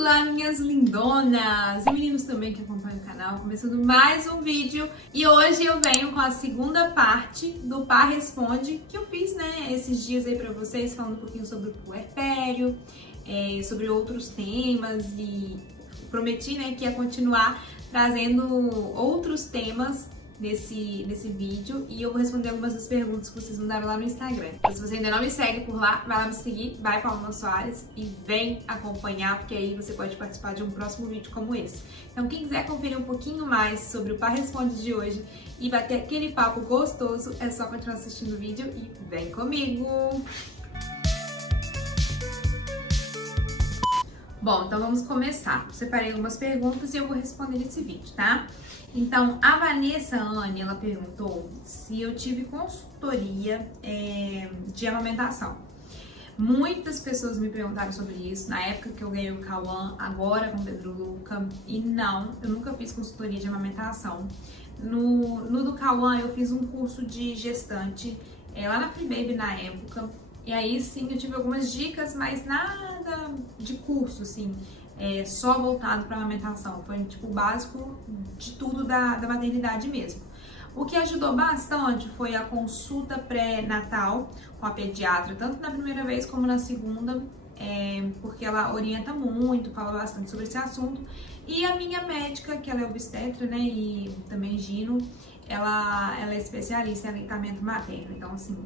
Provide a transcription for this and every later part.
Olá, minhas lindonas e meninos também que acompanham o canal, começando mais um vídeo. E hoje eu venho com a segunda parte do Pá Responde que eu fiz, né, esses dias aí pra vocês, falando um pouquinho sobre o puerpério, sobre outros temas, e prometi, né, que ia continuar trazendo outros temas nesse vídeo, e eu vou responder algumas das perguntas que vocês mandaram lá no Instagram. Então, se você ainda não me segue por lá, vai lá me seguir, vai para Paula Soares e vem acompanhar, porque aí você pode participar de um próximo vídeo como esse. Então, quem quiser conferir um pouquinho mais sobre o Pá Responde de hoje e bater aquele papo gostoso, é só continuar assistindo o vídeo e vem comigo! Bom, então vamos começar. Eu separei algumas perguntas e eu vou responder nesse vídeo, tá? Então, a Vanessa Anne, ela perguntou se eu tive consultoria de amamentação. Muitas pessoas me perguntaram sobre isso, na época que eu ganhei o Cauã, agora com o Pedro Luca, e não, eu nunca fiz consultoria de amamentação. No do Cauã, eu fiz um curso de gestante, lá na Free Baby na época, e aí sim eu tive algumas dicas, mas nada de curso, assim, só voltado para amamentação. Foi tipo o básico de tudo da maternidade mesmo. O que ajudou bastante foi a consulta pré-natal com a pediatra, tanto na primeira vez como na segunda, porque ela orienta muito, fala bastante sobre esse assunto. E a minha médica, que ela é obstetra, né, e também gino, ela é especialista em aleitamento materno. Então, assim,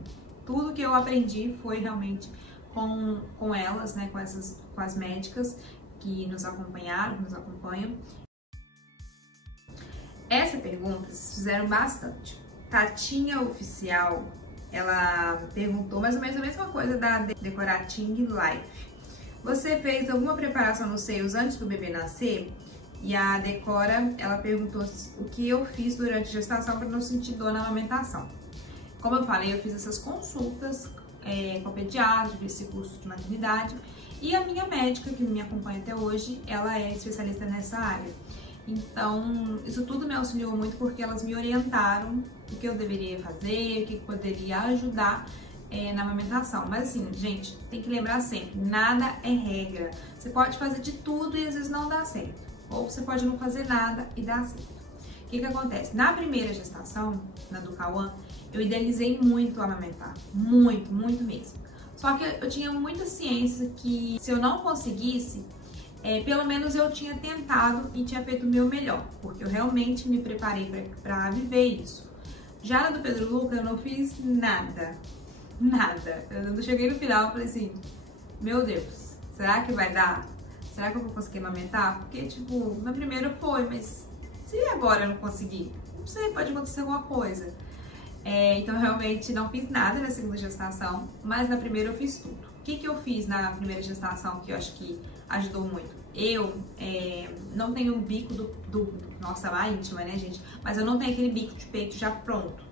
tudo que eu aprendi foi realmente com elas, né, com as médicas que nos acompanharam, que nos acompanham. Essa pergunta vocês fizeram bastante. Tatinha Oficial, ela perguntou mais ou menos a mesma coisa da Decorating Life. Você fez alguma preparação nos seios antes do bebê nascer? E a Decora, ela perguntou o que eu fiz durante a gestação para não sentir dor na amamentação. Como eu falei, eu fiz essas consultas com a pediatra, fiz esse curso de maternidade, e a minha médica, que me acompanha até hoje, ela é especialista nessa área. Então, isso tudo me auxiliou muito porque elas me orientaram o que eu deveria fazer, o que poderia ajudar na amamentação. Mas assim, gente, tem que lembrar sempre, nada é regra. Você pode fazer de tudo e às vezes não dá certo. Ou você pode não fazer nada e dar certo. O que acontece? Na primeira gestação, na do Cauã, eu idealizei muito amamentar. Muito, muito mesmo. Só que eu tinha muita ciência que se eu não conseguisse, pelo menos eu tinha tentado e tinha feito o meu melhor, porque eu realmente me preparei para viver isso. Já na do Pedro Luca, eu não fiz nada, nada. Eu cheguei no final e falei assim, meu Deus, será que vai dar? Será que eu vou conseguir amamentar? Porque, tipo, na primeira foi, mas se agora eu não conseguir? Não sei, pode acontecer alguma coisa. Então, realmente não fiz nada na segunda gestação, mas na primeira eu fiz tudo. O que eu fiz na primeira gestação que eu acho que ajudou muito? Eu não tenho um bico nossa, lá íntima, né, gente? Mas eu não tenho aquele bico de peito já pronto.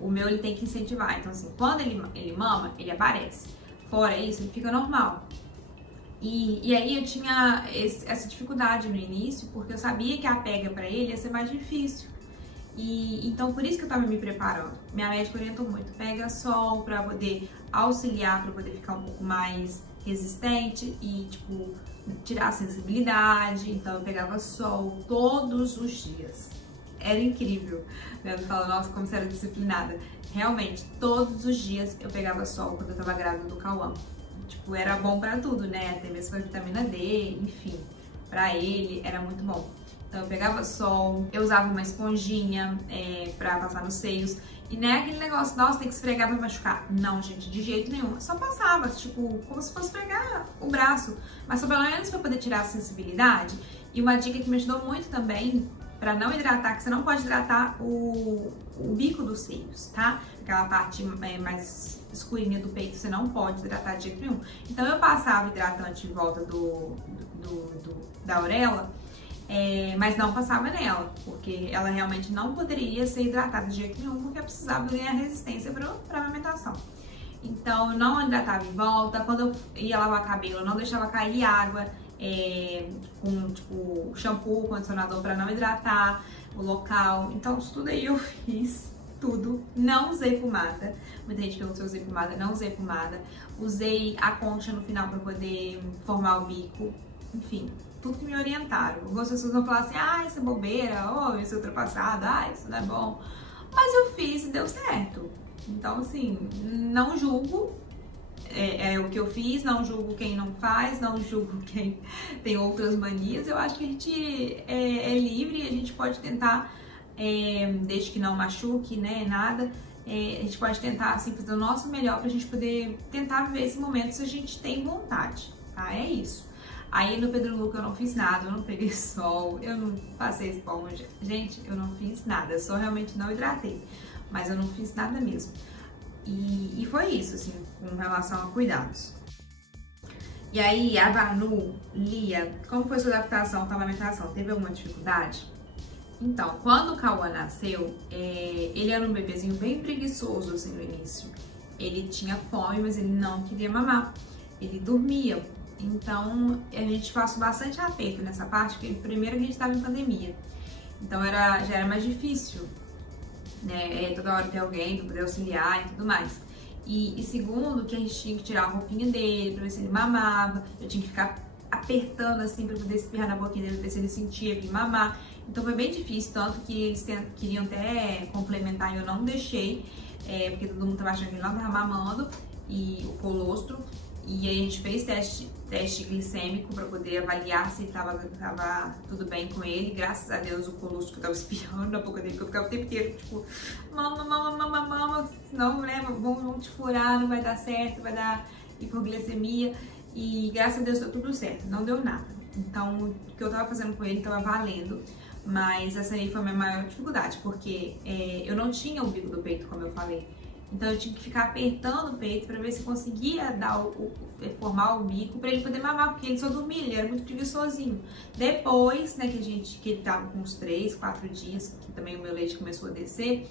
O meu, ele tem que incentivar. Então, assim, quando ele mama, ele aparece. Fora isso, ele fica normal. E aí eu tinha essa dificuldade no início, porque eu sabia que a pega pra ele ia ser mais difícil. Então, por isso que eu tava me preparando. Minha médica orientou muito, pega sol pra poder auxiliar, pra poder ficar um pouco mais resistente e, tipo, tirar a sensibilidade. Então, eu pegava sol todos os dias. Era incrível. Eu falo, nossa, como você era disciplinada. Realmente, todos os dias eu pegava sol quando eu tava grávida do Cauã. Tipo, era bom pra tudo, né? Até mesmo pra vitamina D, enfim. Pra ele, era muito bom. Então, eu pegava sol, eu usava uma esponjinha pra passar nos seios. E não é aquele negócio, nossa, tem que esfregar pra machucar. Não, gente, de jeito nenhum. Eu só passava, tipo, como se fosse esfregar o braço. Mas só pelo menos pra poder tirar a sensibilidade. E uma dica que me ajudou muito também, pra não hidratar, que você não pode hidratar o bico dos seios, tá? Aquela parte mais escurinha do peito, você não pode hidratar de jeito nenhum. Então, eu passava hidratante em volta da auréola, mas não passava nela, porque ela realmente não poderia ser hidratada de jeito nenhum, porque eu precisava ganhar resistência para amamentação. Então, eu não hidratava em volta. Quando eu ia lavar cabelo, eu não deixava cair água com, tipo, shampoo, condicionador para não hidratar o local. Então, isso tudo aí eu fiz, tudo. Não usei pomada. Muita gente perguntou se eu usei pomada. Não usei pomada. Usei a concha no final para poder formar o bico. enfim, tudo que me orientaram. Algumas pessoas vão falar assim, ah, isso é bobeira, oh, isso é ultrapassado, ah, isso não é bom. Mas eu fiz e deu certo. Então, assim, não julgo o que eu fiz, não julgo quem não faz, não julgo quem tem outras manias. Eu acho que a gente é livre e a gente pode tentar, desde que não machuque, né, nada, a gente pode tentar, assim, fazer o nosso melhor pra gente poder tentar viver esse momento se a gente tem vontade, tá? É isso. Aí no Pedro Luca eu não fiz nada, eu não peguei sol, eu não passei esponja. Gente, eu não fiz nada, eu só realmente não hidratei. Mas eu não fiz nada mesmo. E foi isso, assim, com relação a cuidados. E aí, a Vanu, Lia, como foi sua adaptação com a amamentação? Teve alguma dificuldade? Então, quando o Cauã nasceu, ele era um bebezinho bem preguiçoso, assim, no início. Ele tinha fome, mas ele não queria mamar. Ele dormia. Então, a gente passou bastante aperto nessa parte, porque primeiro a gente estava em pandemia. Então, já era mais difícil, né? Toda hora ter alguém para poder auxiliar e tudo mais. E segundo, que a gente tinha que tirar a roupinha dele pra ver se ele mamava. Eu tinha que ficar apertando assim pra poder espirrar na boquinha dele, pra ver se ele sentia vir mamar. Então foi bem difícil, tanto que eles queriam até complementar e eu não deixei, porque todo mundo tava achando que ele não tava mamando, e o colostro. E aí a gente fez teste glicêmico para poder avaliar se tava tudo bem com ele. Graças a Deus o colostro que eu tava espirrando na boca dele, que eu ficava o tempo inteiro, tipo, mama, senão, né, vão te furar, não vai dar certo, vai dar hipoglicemia. E graças a Deus deu tudo certo, não deu nada. Então o que eu tava fazendo com ele tava valendo, mas essa aí foi a minha maior dificuldade, porque eu não tinha o bico do peito, como eu falei. Então eu tinha que ficar apertando o peito para ver se conseguia formar o bico para ele poder mamar, porque ele só dormia, ele era muito preguiçosinho. Depois, né, que ele tava com uns 3, 4 dias, que também o meu leite começou a descer,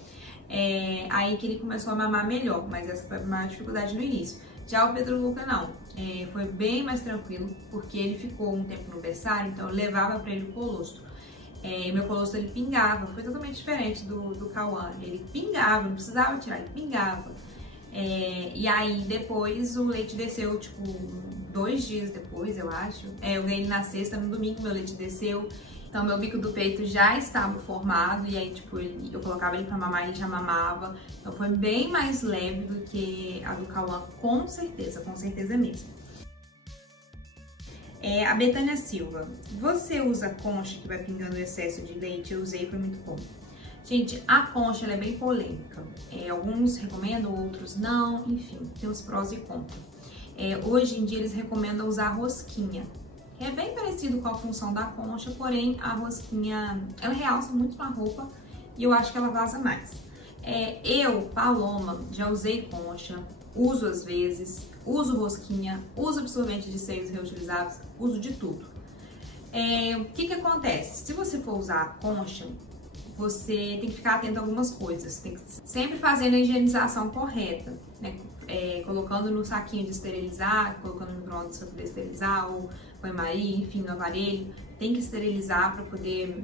aí que ele começou a mamar melhor, mas essa foi a maior dificuldade no início. Já o Pedro Luca não, foi bem mais tranquilo, porque ele ficou um tempo no berçário, então eu levava para ele o colostro. Meu colostro ele pingava, foi totalmente diferente do Cauã. Ele pingava, não precisava tirar, ele pingava. E aí depois o leite desceu, tipo, 2 dias depois, eu acho. Eu ganhei ele na sexta, no domingo meu leite desceu. Então meu bico do peito já estava formado e aí, tipo, eu colocava ele pra mamar e ele já mamava. Então foi bem mais leve do que a do Cauã, com certeza mesmo. A Betânia Silva, você usa concha que vai pingando excesso de leite? Eu usei, foi muito bom. Gente, a concha ela é bem polêmica. Alguns recomendam, outros não, enfim, tem os prós e contras. Hoje em dia eles recomendam usar rosquinha. É bem parecido com a função da concha, porém a rosquinha, ela realça muito na roupa e eu acho que ela vaza mais. Eu, Paloma, já usei concha, uso às vezes, uso rosquinha, uso absorvente de seios reutilizáveis, uso de tudo. O que acontece? Se você for usar a concha, você tem que ficar atento a algumas coisas. Tem que sempre fazendo a higienização correta, né? Colocando no saquinho de esterilizar, colocando no micro-ondas para poder esterilizar, ou banho-maria, enfim, no aparelho. Tem que esterilizar para poder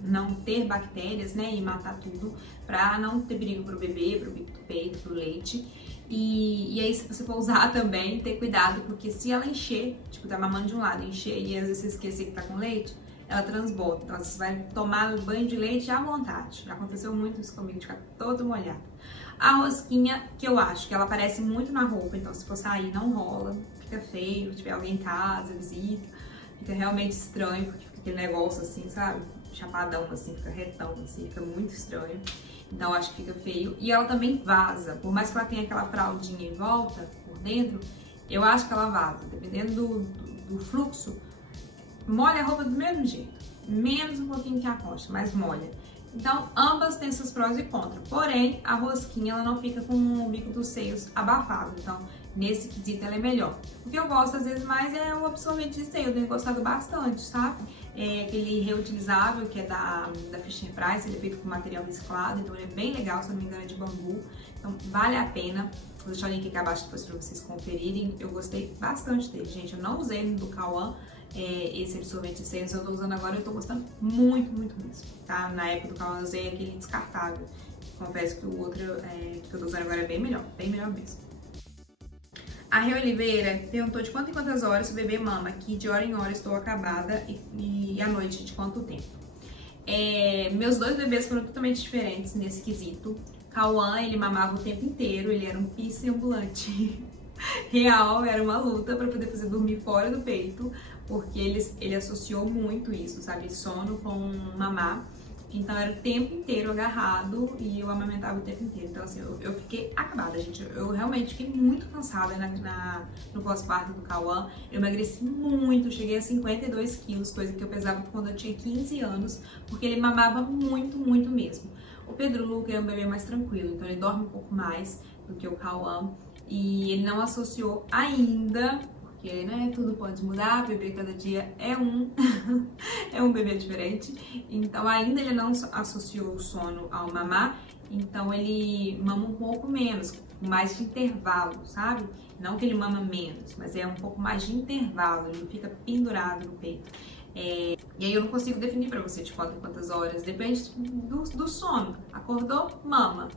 não ter bactérias, né? E matar tudo, para não ter perigo para o bebê, para o bico do peito, para o leite. E aí, se você for usar também, ter cuidado, porque se ela encher, tipo, tá mamando de um lado, encher e às vezes você esquecer que tá com leite, ela transborda. Então, você vai tomar banho de leite à vontade. Já aconteceu muito isso comigo, de ficar todo molhado. A rosquinha, que eu acho que ela aparece muito na roupa, então se for sair, não rola, fica feio, se tiver alguém em casa, visita, fica realmente estranho, porque fica aquele negócio assim, sabe? Chapadão, assim, fica retão, assim, fica muito estranho. Então acho que fica feio. E ela também vaza. Por mais que ela tenha aquela fraldinha em volta, por dentro, eu acho que ela vaza. Dependendo do fluxo, molha a roupa do mesmo jeito. Menos um pouquinho que a concha, mas molha. Então ambas têm seus prós e contras. Porém, a rosquinha ela não fica com o bico dos seios abafado. Então, nesse quesito ela é melhor. O que eu gosto às vezes mais é o absorvente de seio. Eu tenho gostado bastante, sabe? Aquele reutilizável que é da Fisher Price, ele é feito com material reciclado, então ele é bem legal, se não me engano é de bambu, então vale a pena. Vou deixar o link aqui abaixo depois pra vocês conferirem. Eu gostei bastante dele, gente. Eu não usei no do Cauã, esse absorvente de seios, eu tô usando agora e eu tô gostando muito mesmo, tá? Na época do Cauã eu usei aquele descartável. Confesso que o outro que eu tô usando agora é bem melhor mesmo. A Rê Oliveira perguntou de quanto em quantas horas o bebê mama, que de hora em hora estou acabada e à noite de quanto tempo. Meus dois bebês foram totalmente diferentes nesse quesito. Cauã, ele mamava o tempo inteiro, ele era um pisse ambulante. Real, era uma luta para poder fazer dormir fora do peito, porque ele associou muito isso, sabe? Sono com mamar. Então era o tempo inteiro agarrado e eu amamentava o tempo inteiro. Então assim, eu fiquei acabada, gente. Eu realmente fiquei muito cansada no pós-parto do Cauã. Eu emagreci muito, cheguei a 52 quilos, coisa que eu pesava quando eu tinha 15 anos, porque ele mamava muito, muito mesmo. O Pedro Luca é um bebê mais tranquilo, então ele dorme um pouco mais do que o Cauã. E ele não associou ainda, porque né, tudo pode mudar, bebê cada dia é é um bebê diferente. Então ainda ele não associou o sono ao mamar, então ele mama um pouco menos, com mais de intervalo, sabe? Não que ele mama menos, mas é um pouco mais de intervalo, ele não fica pendurado no peito. E aí eu não consigo definir pra você de quantas horas, depende do sono. Acordou, mama.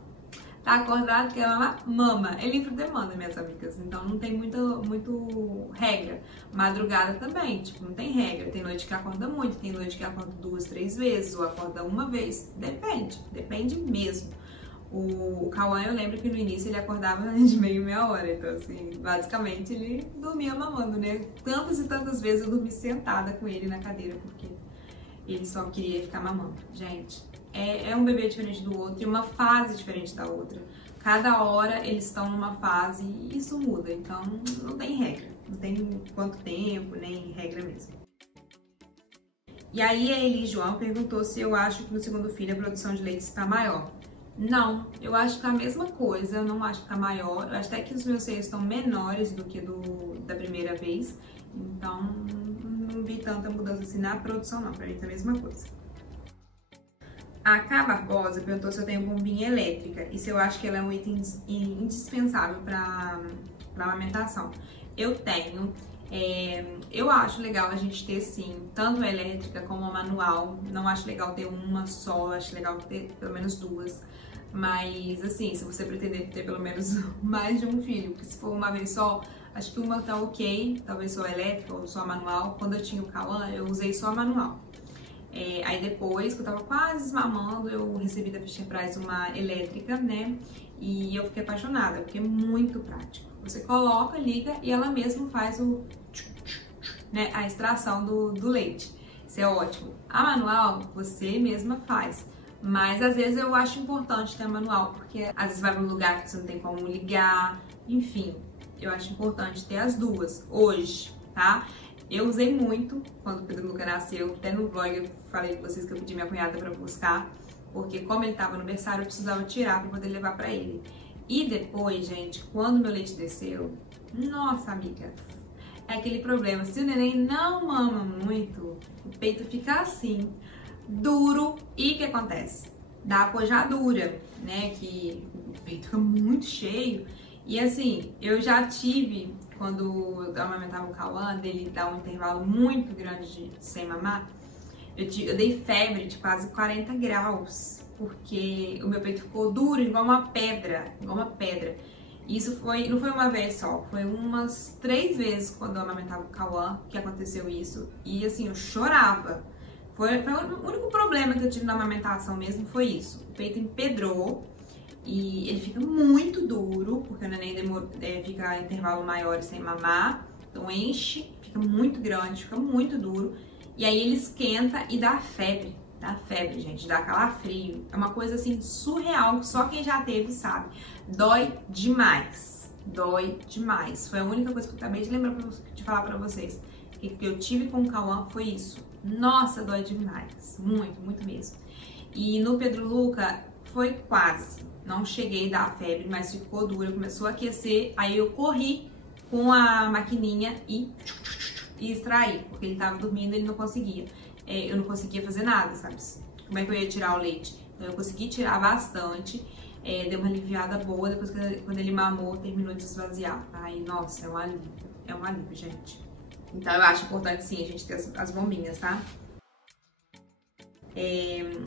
Tá acordado, quer mamar? Mama. É livre demanda, minhas amigas. Então não tem muito regra. Madrugada também, tipo, não tem regra. Tem noite que acorda muito, tem noite que acorda 2, 3 vezes, ou acorda uma vez. Depende mesmo. O Cauã, eu lembro que no início ele acordava de meia hora. Então, assim, basicamente ele dormia mamando, né? Tantas e tantas vezes eu dormi sentada com ele na cadeira, porque ele só queria ficar mamando. Gente, é um bebê diferente do outro e uma fase diferente da outra. Cada hora eles estão numa fase e isso muda, então não tem regra. Não tem quanto tempo, nem regra mesmo. E aí a Eli João perguntou se eu acho que no segundo filho a produção de leite está maior. Não, eu acho que é a mesma coisa, eu não acho que tá maior. Eu acho até que os meus seios estão menores do que da primeira vez. Então, não vi tanta mudança assim na produção não, pra mim tá a mesma coisa. A K Barbosa perguntou se eu tenho bombinha elétrica e se eu acho que ela é um item indispensável pra amamentação. Eu tenho. Eu acho legal a gente ter sim, tanto a elétrica como a manual. Não acho legal ter uma só, acho legal ter pelo menos duas. Mas assim, se você pretender ter pelo menos mais de um filho, porque se for uma vez só, acho que uma tá ok, talvez só a elétrica ou só a manual. Quando eu tinha o Cauã, eu usei só a manual. Aí depois, que eu tava quase desmamando, eu recebi da Fisher Price uma elétrica, né? E eu fiquei apaixonada, porque é muito prático. Você coloca, liga e ela mesma faz a extração do leite. Isso é ótimo. A manual, você mesma faz. Mas às vezes eu acho importante ter a manual, porque às vezes vai para um lugar que você não tem como ligar. Enfim, eu acho importante ter as duas hoje, tá? Eu usei muito quando o Pedro Luca nasceu, até no vlog eu falei com vocês que eu pedi minha cunhada para buscar, porque como ele estava no berçário eu precisava tirar para poder levar para ele. E depois, gente, quando meu leite desceu, nossa amiga, é aquele problema, se o neném não mama muito, o peito fica assim, duro, e o que acontece? Dá apojadura, né, que o peito fica muito cheio, e assim, eu já tive, quando eu amamentava o Cauã, dele dar um intervalo muito grande sem mamar, eu dei febre de quase 40 graus, porque o meu peito ficou duro, igual uma pedra, Isso não foi uma vez só, foi umas 3 vezes quando eu amamentava o Cauã que aconteceu isso, e assim, eu chorava. Foi o único problema que eu tive na amamentação mesmo, foi isso. O peito empedrou e ele fica muito duro, porque o neném fica em intervalo maior sem mamar, então enche, fica muito grande, fica muito duro, e aí ele esquenta e dá febre, gente, dá calafrio. É uma coisa assim surreal, que só quem já teve sabe. Dói demais, Foi a única coisa que eu acabei de lembrar de falar pra vocês. Que eu tive com o Cauã foi isso. Nossa, dói demais. Muito mesmo. E no Pedro Luca foi quase. Não cheguei a dar febre, mas ficou dura. Começou a aquecer. Aí eu corri com a maquininha e extraí. Porque ele tava dormindo e ele não conseguia. Eu não conseguia fazer nada, sabe? Como é que eu ia tirar o leite? Então eu consegui tirar bastante. Deu uma aliviada boa. Depois quando ele mamou, terminou de esvaziar. Aí, nossa, é um alívio. É um alívio, gente. Então eu acho importante sim a gente ter as bombinhas, tá?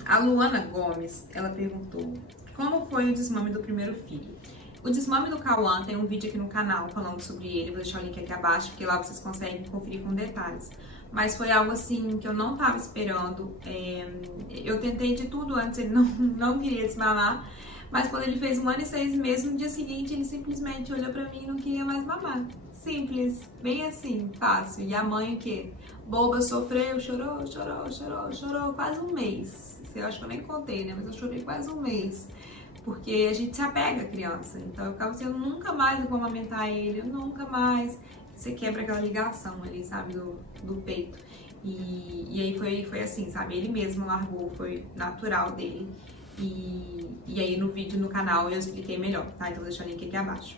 A Luana Gomes, ela perguntou: como foi o desmame do primeiro filho? O desmame do Cauã tem um vídeo aqui no canal falando sobre ele, vou deixar o link aqui abaixo, porque lá vocês conseguem conferir com detalhes. Mas foi algo assim que eu não tava esperando. Eu tentei de tudo antes, ele não queria desmamar. Mas quando ele fez 1 ano e 6 meses, no dia seguinte ele simplesmente olhou pra mim e não queria mais mamar. Simples, bem assim, fácil. E a mãe o quê? Boba, sofreu, chorou quase 1 mês. Eu acho que eu nem contei, né? Mas eu chorei quase 1 mês. Porque a gente se apega à criança. Então eu ficava assim, eu nunca mais vou amamentar ele, eu nunca mais. Você quebra aquela ligação ali, sabe, do peito. E aí foi assim, sabe, ele mesmo largou, foi natural dele. E aí no vídeo no canal eu expliquei melhor, tá? Então vou deixar o link aqui abaixo.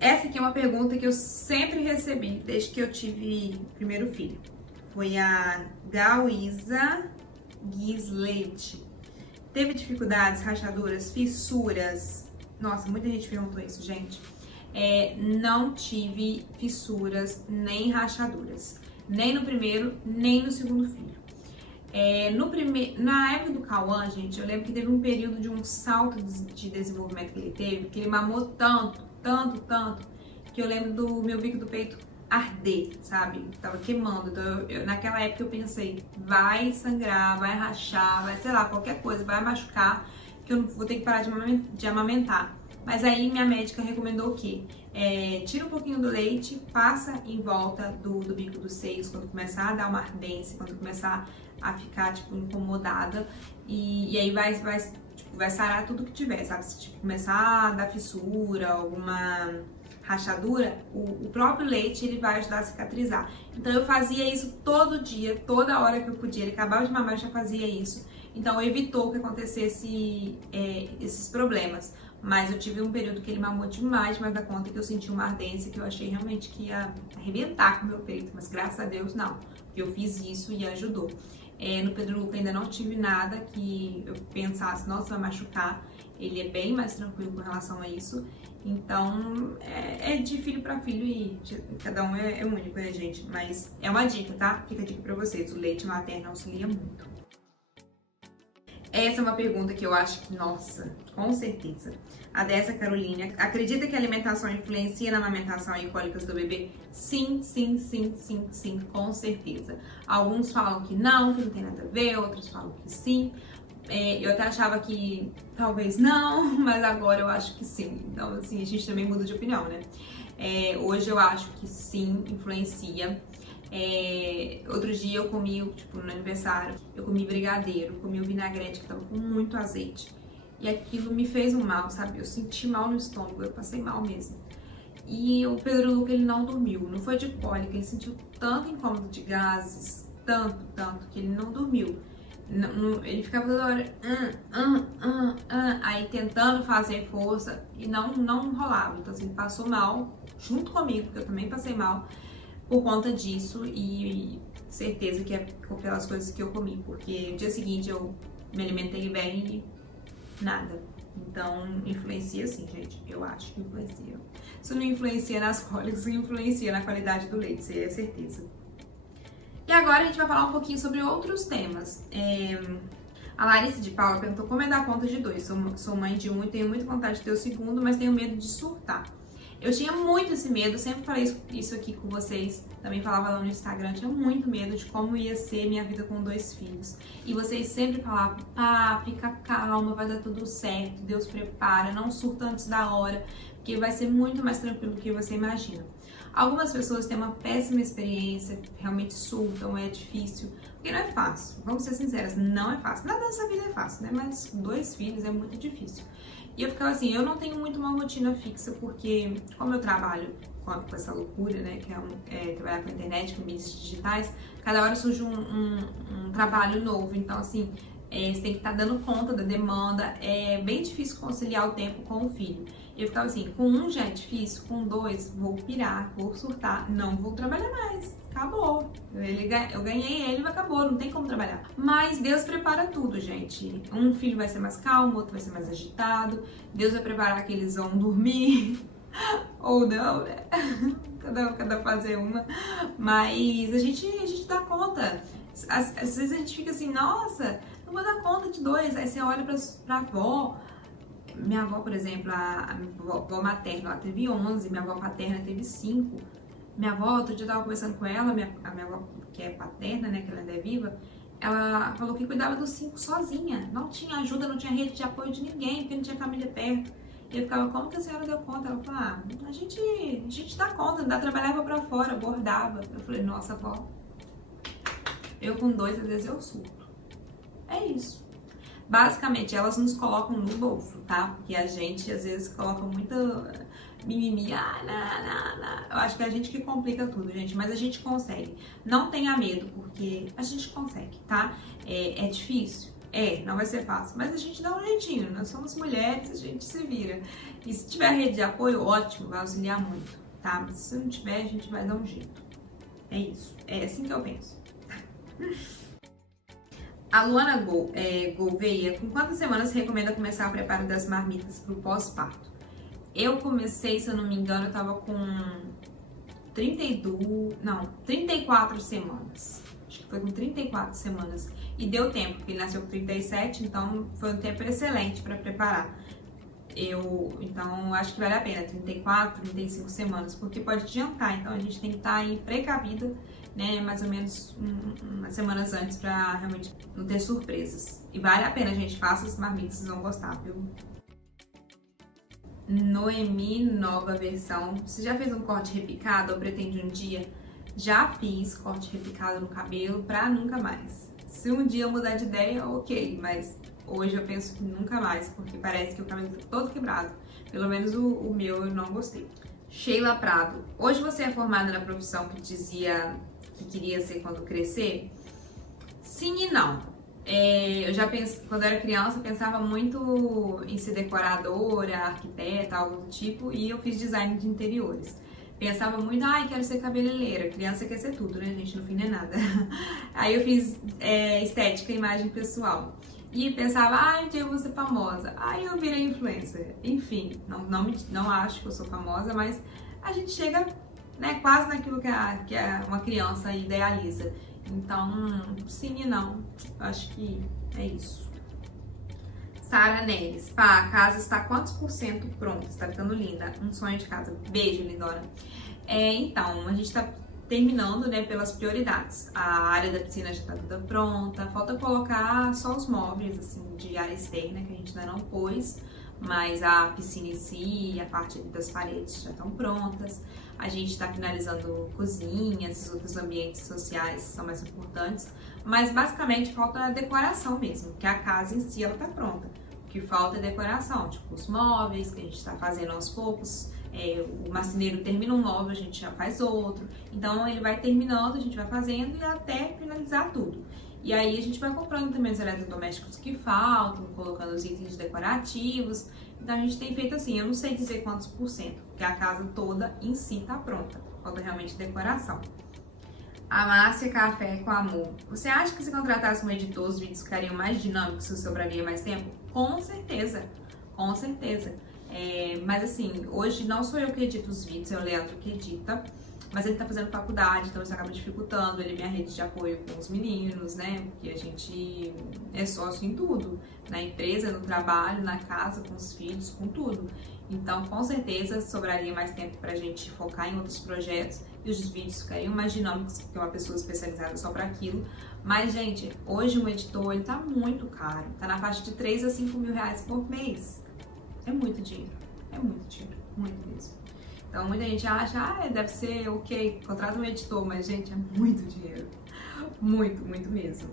Essa aqui é uma pergunta que eu sempre recebi desde que eu tive o primeiro filho. Foi a Gauísa Gislete. Teve dificuldades, rachaduras, fissuras? Nossa, muita gente perguntou isso, gente. Não tive fissuras nem rachaduras. Nem no primeiro, nem no segundo filho. Na época do Cauã, gente, eu lembro que teve um período de um salto de desenvolvimento que ele teve, que ele mamou tanto, que eu lembro do meu bico do peito arder, sabe? Tava queimando. Então, naquela época eu pensei, vai sangrar, vai rachar, vai, sei lá, qualquer coisa, vai machucar, que eu não vou ter que parar de amamentar. Mas aí minha médica recomendou o quê? Tira um pouquinho do leite, passa em volta do bico dos seios, quando começar a dar uma ardência, quando começar a ficar, tipo, incomodada, e aí vai sarar tudo que tiver, sabe? Se tipo, começar a dar fissura, alguma rachadura, o próprio leite ele vai ajudar a cicatrizar. Então eu fazia isso todo dia, toda hora que eu podia. Ele acabava de mamar, eu já fazia isso. Então evitou que acontecesse esses problemas. Mas eu tive um período que ele mamou demais da conta, que eu senti uma ardência que eu achei realmente que ia arrebentar com o meu peito. Mas graças a Deus não, porque eu fiz isso e ajudou. No Pedro Luca ainda não tive nada que eu pensasse, nossa, vai machucar. Ele é bem mais tranquilo com relação a isso. Então, é de filho para filho e cada um é único, né, gente? Mas é uma dica, tá? Fica a dica pra vocês. O leite materno auxilia muito. Essa é uma pergunta que eu acho que, nossa, com certeza. A dessa Carolina, acredita que a alimentação influencia na amamentação e cólicas do bebê? Sim, com certeza. Alguns falam que não tem nada a ver, outros falam que sim. Eu até achava que talvez não, mas agora eu acho que sim. Então, assim, a gente também muda de opinião, né? Hoje eu acho que sim, influencia. Outro dia eu comi, tipo, no aniversário, eu comi brigadeiro, comi o vinagrete que tava com muito azeite. E aquilo me fez um mal, sabe? Eu senti mal no estômago, eu passei mal mesmo. E o Pedro Luca, ele não dormiu, não foi de cólica, ele sentiu tanto incômodo de gases, tanto, que ele não dormiu. Ele ficava toda hora, aí tentando fazer força e não rolava. Então, assim, ele passou mal junto comigo, porque eu também passei mal por conta disso e certeza que é pelas coisas que eu comi, porque no dia seguinte eu me alimentei bem e nada. Então, influencia sim, gente. Eu acho que influencia. Se não influencia nas cólicas, influencia na qualidade do leite, isso é certeza. E agora a gente vai falar um pouquinho sobre outros temas. A Larissa de Paula perguntou como é dar conta de 2. Sou mãe de 1 e tenho muita vontade de ter o segundo, mas tenho medo de surtar. Eu tinha muito esse medo, sempre falei isso aqui com vocês, também falava lá no Instagram, tinha muito medo de como ia ser minha vida com 2 filhos. E vocês sempre falavam, fica calma, vai dar tudo certo, Deus prepara, não surta antes da hora, porque vai ser muito mais tranquilo do que você imagina. Algumas pessoas têm uma péssima experiência, realmente surtam, é difícil, porque não é fácil, vamos ser sinceras, não é fácil. Nada nessa vida é fácil, né? Mas 2 filhos é muito difícil. E eu ficava assim, eu não tenho muito uma rotina fixa, porque como eu trabalho com essa loucura, né, que é trabalhar com a internet, com mídias digitais, cada hora surge um trabalho novo, então assim, você tem que estar dando conta da demanda, é bem difícil conciliar o tempo com o filho. E eu ficava assim, com 1 já é difícil, com 2 vou pirar, vou surtar, não vou trabalhar mais, acabou. Eu ganhei ele, acabou, não tem como trabalhar. Mas Deus prepara tudo, gente. Um filho vai ser mais calmo, outro vai ser mais agitado, Deus vai preparar que eles vão dormir, ou não, né? Cada fase é uma, mas a gente dá conta. Às vezes a gente fica assim, nossa, não vou dar conta de 2, aí você olha pra avó, Minha avó, por exemplo, a minha avó materna, ela teve 11, minha avó paterna teve 5. Minha avó, outro dia eu tava conversando com ela, a minha avó, que é paterna, né, que ela ainda é viva, ela falou que cuidava dos 5 sozinha. Não tinha ajuda, não tinha rede de apoio de ninguém, porque não tinha família perto. E eu ficava, como que a senhora deu conta? Ela falou, a gente dá conta, ainda trabalhava pra fora, bordava. Eu falei, nossa, avó, eu com 2, às vezes eu surto. É isso. Basicamente, elas nos colocam no bolso, tá? Porque a gente, às vezes, coloca muita mimimi. Eu acho que é a gente que complica tudo, gente. Mas a gente consegue. Não tenha medo, porque a gente consegue, tá? É difícil? Não vai ser fácil. Mas a gente dá um jeitinho. Nós somos mulheres, a gente se vira. E se tiver rede de apoio, ótimo, vai auxiliar muito, tá? Mas se não tiver, a gente vai dar um jeito. É isso. É assim que eu penso. A Luana Gouveia, com quantas semanas recomenda começar o preparo das marmitas para o pós-parto? Eu comecei, se eu não me engano, eu tava com 34 semanas. Acho que foi com 34 semanas. E deu tempo, porque ele nasceu com 37, então foi um tempo excelente para preparar. Então, acho que vale a pena, 34, 35 semanas, porque pode adiantar, então a gente tem que estar aí precavida, né, mais ou menos umas semanas antes pra realmente não ter surpresas. E vale a pena, gente, faça as marmitas, vocês vão gostar, viu? Noemi, nova versão. Você já fez um corte repicado ou pretende um dia? Já fiz corte repicado no cabelo pra nunca mais. Se um dia eu mudar de ideia, ok, mas hoje eu penso que nunca mais, porque parece que o cabelo tá todo quebrado. Pelo menos o meu eu não gostei. Sheila Prado. Hoje você é formada na profissão que dizia que queria ser quando crescer? Sim e não. Eu já pensei, quando eu era criança, eu pensava muito em ser decoradora, arquiteta, algo do tipo, e eu fiz design de interiores. Pensava muito, quero ser cabeleireira. Criança quer ser tudo, né, gente? No fim não é nada. Aí eu fiz estética e imagem pessoal. E pensava, um dia eu vou ser famosa. Aí eu virei influencer. Enfim, não acho que eu sou famosa, mas a gente chega, né, quase naquilo que uma criança idealiza. Então, sim e não. Eu acho que é isso. Sara Neves. Pá, a casa está quantos % pronta? Está ficando linda. Um sonho de casa. Beijo, lindona. Então, a gente está terminando, né, pelas prioridades. A área da piscina já está toda pronta. Falta colocar só os móveis, assim, de área externa, que a gente ainda não pôs. Mas a piscina em si e a parte das paredes já estão prontas. A gente está finalizando cozinha, esses outros ambientes sociais são mais importantes. Mas basicamente falta a decoração mesmo, que a casa em si ela tá pronta. O que falta é decoração, tipo os móveis que a gente está fazendo aos poucos. O marceneiro termina um móvel, a gente já faz outro. Então ele vai terminando, a gente vai fazendo e até finalizar tudo. E aí a gente vai comprando também os eletrodomésticos que faltam, colocando os itens decorativos. Então a gente tem feito assim, eu não sei dizer quantos %, porque a casa toda em si tá pronta. Falta realmente decoração. A Márcia Café com Amor. Você acha que se contratasse um editor, os vídeos ficariam mais dinâmicos e sobraria mais tempo? Com certeza, com certeza. Mas assim, hoje não sou eu que edito os vídeos, é o Leandro que edita. Mas ele tá fazendo faculdade, então isso acaba dificultando. Ele é minha rede de apoio com os meninos, né? Porque a gente é sócio em tudo. Na empresa, no trabalho, na casa, com os filhos, com tudo. Então, com certeza, sobraria mais tempo pra gente focar em outros projetos. E os vídeos ficariam mais dinâmicos, porque é uma pessoa especializada só pra aquilo. Mas, gente, hoje um editor, ele tá muito caro. Tá na faixa de 3 a 5 mil reais por mês. É muito dinheiro. É muito dinheiro. Muito mesmo. Então, muita gente acha, deve ser ok, contrata um editor, mas, gente, é muito dinheiro. Muito, muito mesmo.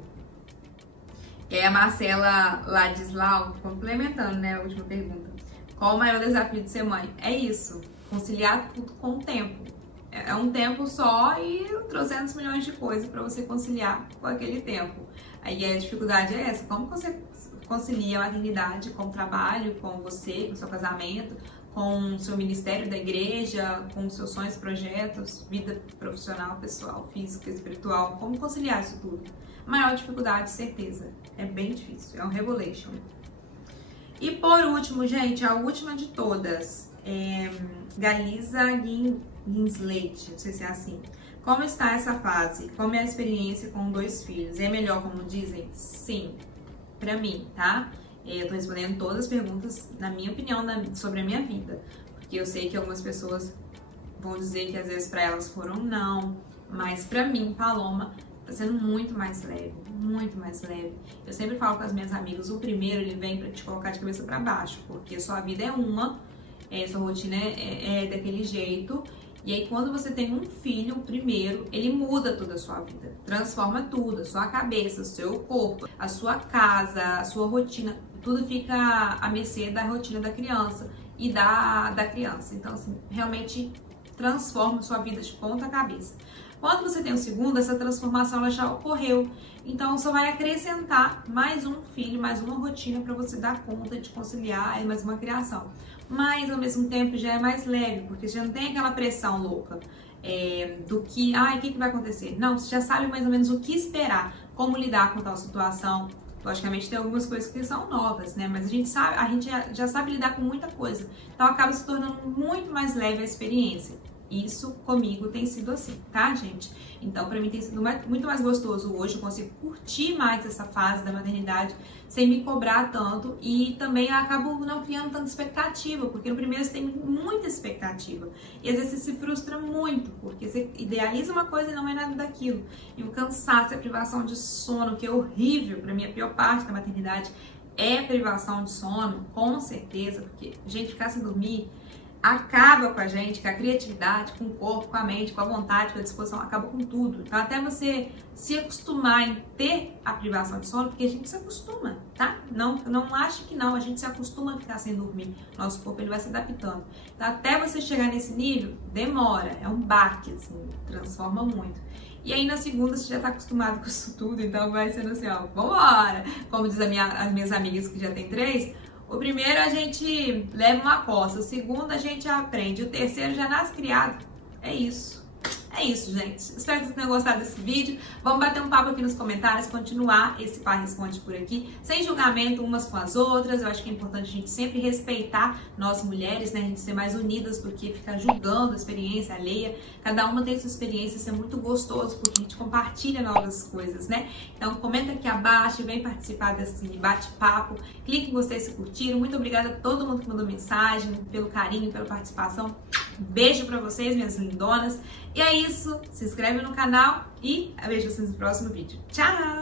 E aí a Marcela Ladislau, complementando, né, a última pergunta. Qual o maior desafio de ser mãe? É isso, conciliar tudo com o tempo. É um tempo só e 300 milhões de coisas para você conciliar com aquele tempo. Aí a dificuldade é essa, como você concilia a maternidade com o trabalho, com você, com o seu casamento, com o seu ministério da igreja, com os seus sonhos, projetos, vida profissional, pessoal, física, espiritual, como conciliar isso tudo? Maior dificuldade, certeza. É bem difícil, é um revelation. E por último, gente, a última de todas, Galiza Ginslate, não sei se é assim. Como está essa fase? Como é a experiência com 2 filhos? É melhor, como dizem? Sim, pra mim, tá? Eu tô respondendo todas as perguntas, na minha opinião, sobre a minha vida. Porque eu sei que algumas pessoas vão dizer que às vezes pra elas foram não, mas pra mim, Paloma, tá sendo muito mais leve, muito mais leve. Eu sempre falo com as minhas amigas, o primeiro ele vem pra te colocar de cabeça pra baixo, porque sua vida é uma, sua rotina é daquele jeito. E aí quando você tem um filho, o primeiro, ele muda toda a sua vida, transforma tudo, a sua cabeça, o seu corpo, a sua casa, a sua rotina, tudo fica à mercê da rotina da criança e da criança. Então, assim, realmente transforma sua vida de ponta cabeça. Quando você tem o segundo, essa transformação ela já ocorreu. Então, só vai acrescentar mais um filho, mais uma rotina para você dar conta de conciliar mais uma criação. Mas, ao mesmo tempo, já é mais leve, porque já não tem aquela pressão louca do que, o que vai acontecer? Não, você já sabe mais ou menos o que esperar, como lidar com tal situação. Logicamente, tem algumas coisas que são novas, né? Mas a gente já sabe lidar com muita coisa. Então, acaba se tornando muito mais leve a experiência. Isso comigo tem sido assim, tá, gente? Então, pra mim tem sido muito mais gostoso hoje. Eu consigo curtir mais essa fase da maternidade sem me cobrar tanto. E também eu acabo não criando tanta expectativa, porque no primeiro você tem muita expectativa. E às vezes você se frustra muito, porque você idealiza uma coisa e não é nada daquilo. E o cansaço, a privação de sono, que é horrível. Pra mim, a pior parte da maternidade é privação de sono, com certeza, porque a gente ficar sem dormir acaba com a gente, com a criatividade, com o corpo, com a mente, com a vontade, com a disposição, acaba com tudo. Então, até você se acostumar em ter a privação de sono, porque a gente se acostuma, tá? Não ache que não, a gente se acostuma a ficar sem dormir. Nosso corpo ele vai se adaptando. Então, até você chegar nesse nível, demora, é um baque, assim, transforma muito. E aí na segunda você já tá acostumado com isso tudo, então vai sendo assim, ó, vambora! Como diz as minhas amigas que já tem 3, o primeiro a gente leva uma coça, o segundo a gente aprende, o terceiro já nasce criado. É isso. É isso, gente. Espero que vocês tenham gostado desse vídeo. Vamos bater um papo aqui nos comentários, continuar esse Pai Responde por aqui, sem julgamento umas com as outras. Eu acho que é importante a gente sempre respeitar nós mulheres, né? A gente ser mais unidas do que ficar julgando a experiência alheia. Cada uma tem sua experiência, isso é muito gostoso, porque a gente compartilha novas coisas, né? Então comenta aqui abaixo, vem participar desse bate-papo. Clique em gostei se curtiram. Muito obrigada a todo mundo que mandou mensagem, pelo carinho, pela participação. Beijo pra vocês, minhas lindonas. E é isso. Se inscreve no canal e eu vejo vocês no próximo vídeo. Tchau!